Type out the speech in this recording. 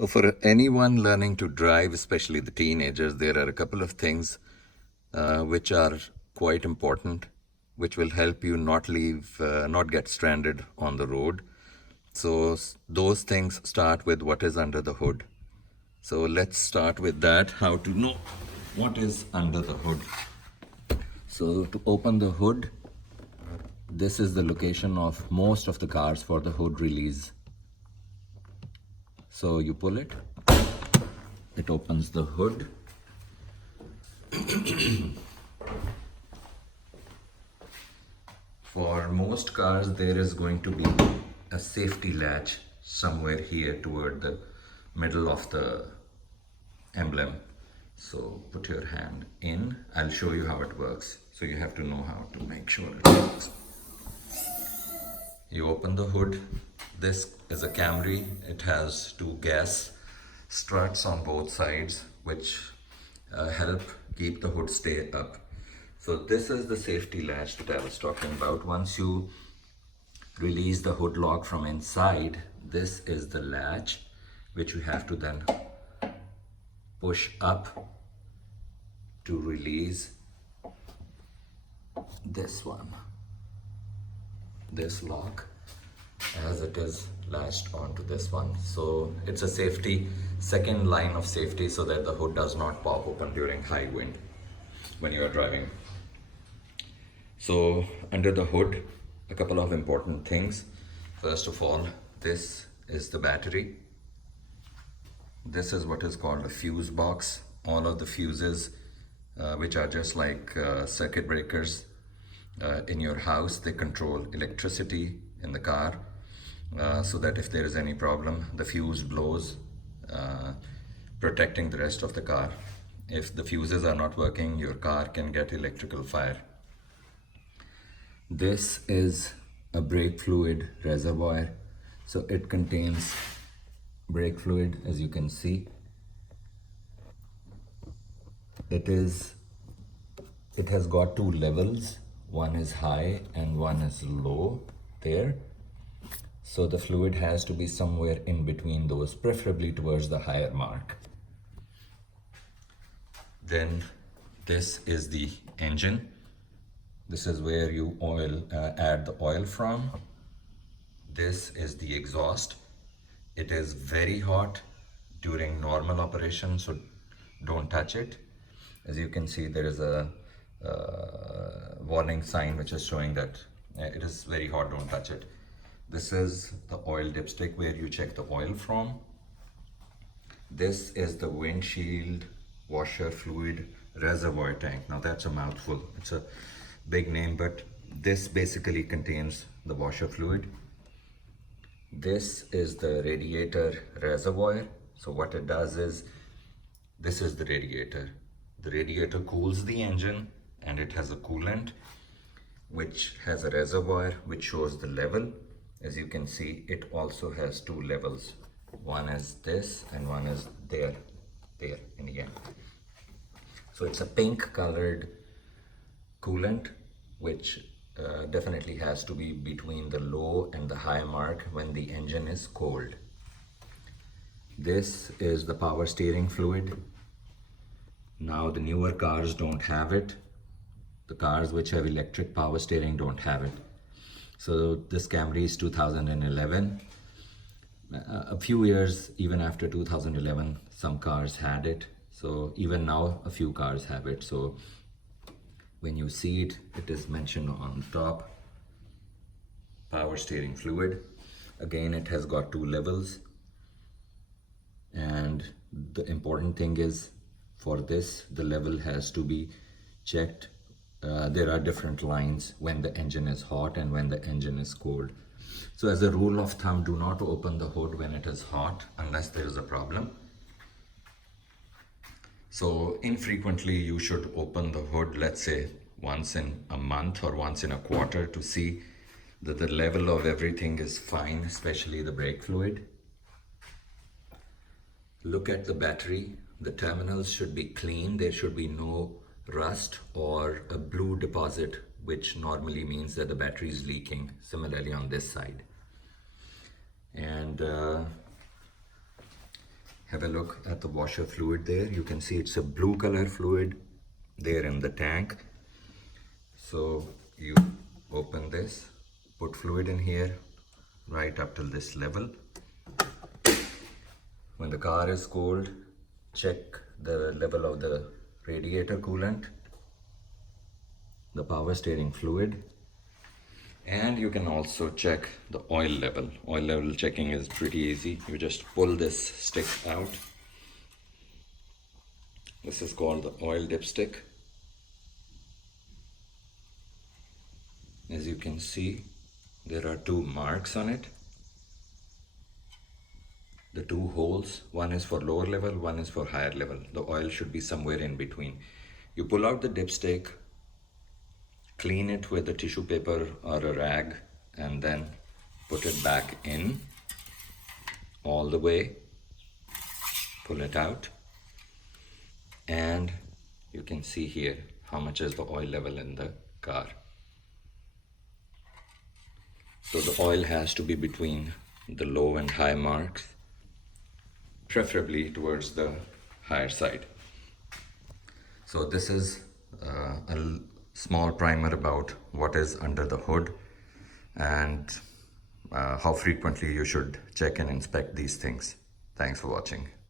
So, for anyone learning to drive, especially the teenagers, there are a couple of things which are quite important, which will help you not get stranded on the road. So, those things start with what is under the hood. So, let's start with that, how to know what is under the hood. So, to open the hood, this is the location of most of the cars for the hood release. So, you pull it, it opens the hood. For most cars, there is going to be a safety latch somewhere here toward the middle of the emblem. So put your hand in. I'll show you how it works. So you have to know how to make sure it works. You open the hood. This is a Camry. It has two gas struts on both sides, which help keep the hood stay up. So this is the safety latch that I was talking about. Once you release the hood lock from inside, this is the latch which you have to then push up to release this one, this lock, as it is latched onto this one. So it's a safety, second line of safety, so that the hood does not pop open during high wind when you are driving. So under the hood, a couple of important things. First of all, this is the battery. This is what is called a fuse box. All of the fuses, which are just like circuit breakers in your house, they control electricity in the car, so that if there is any problem, the fuse blows, protecting the rest of the car. If the fuses are not working, your car can get electrical fire. This is a brake fluid reservoir. So it contains brake fluid, as you can see. It has got two levels. One is high and one is low there. So the fluid has to be somewhere in between those, preferably towards the higher mark. Then this is the engine. This is where you add the oil from. This is the exhaust. It is very hot during normal operation, so don't touch it. As you can see, there is a warning sign which is showing that it is very hot, don't touch it. This is the oil dipstick where you check the oil from. This is the windshield washer fluid reservoir tank. Now that's a mouthful. It's a big name, but this basically contains the washer fluid. This is the radiator reservoir. So what it does is, this is the radiator. The radiator cools the engine, and it has a coolant which has a reservoir which shows the level. As you can see, it also has two levels. One is this and one is there in the end. So it's a pink colored coolant which definitely has to be between the low and the high mark when the engine is cold. This is the power steering fluid. Now the newer cars don't have it. The cars which have electric power steering don't have it. So this Camry is 2011. A few years even after 2011, some cars had it. So even now a few cars have it. So when you see it, it is mentioned on top, power steering fluid. Again, it has got two levels. And the important thing is, for this, the level has to be checked. There are different lines when the engine is hot and when the engine is cold. So as a rule of thumb, do not open the hood when it is hot unless there is a problem. So infrequently you should open the hood, let's say once in a month or once in a quarter, to see that the level of everything is fine, especially the brake fluid. Look at the battery. The terminals should be clean. There should be no rust or a blue deposit, which normally means that the battery is leaking. Similarly on this side. And Have a look at the washer fluid there. You can see it's a blue color fluid there in the tank. So you open this, put fluid in here right up till this level. When the car is cold, check the level of the radiator coolant, the power steering fluid, and you can also check the oil level. Oil level checking is pretty easy. You just pull this stick out. This is called the oil dipstick. As you can see, there are two marks on it. The two holes, one is for lower level, one is for higher level. The oil should be somewhere in between. You pull out the dipstick, clean it with a tissue paper or a rag, and then put it back in all the way. Pull it out, and you can see here how much is the oil level in the car. So the oil has to be between the low and high marks, preferably towards the higher side. So this is a small primer about what is under the hood and how frequently you should check and inspect these things. Thanks for watching.